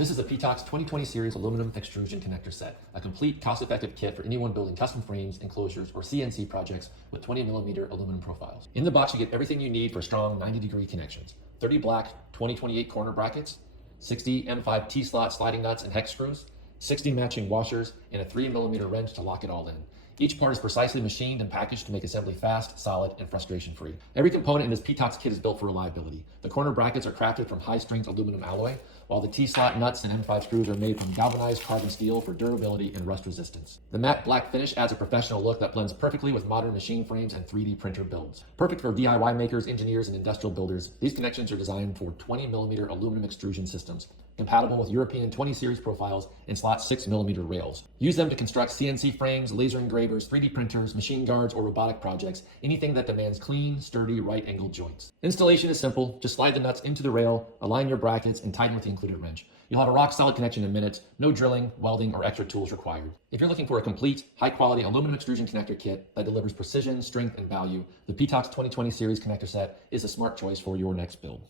This is a PETOX 2020 series aluminum extrusion connector set, a complete cost-effective kit for anyone building custom frames, enclosures, or CNC projects with 20mm aluminum profiles. In the box, you get everything you need for strong 90-degree connections: 30 black 2028 corner brackets, 60 M5 T-slot sliding nuts and hex screws, 60 matching washers, and a 3mm wrench to lock it all in. Each part is precisely machined and packaged to make assembly fast, solid, and frustration-free. Every component in this PETOX kit is built for reliability. The corner brackets are crafted from high-strength aluminum alloy, while the T-slot nuts and M5 screws are made from galvanized carbon steel for durability and rust resistance. The matte black finish adds a professional look that blends perfectly with modern machine frames and 3D printer builds. Perfect for DIY makers, engineers, and industrial builders, these connections are designed for 20mm aluminum extrusion systems, compatible with European 20 series profiles and slot 6mm rails. Use them to construct CNC frames, laser engravers, 3D printers, machine guards, or robotic projects, anything that demands clean, sturdy, right-angled joints. Installation is simple. Just slide the nuts into the rail, align your brackets, and tighten with the included wrench. You'll have a rock-solid connection in minutes, no drilling, welding, or extra tools required. If you're looking for a complete, high-quality aluminum extrusion connector kit that delivers precision, strength, and value, the PETOX 2020 series connector set is a smart choice for your next build.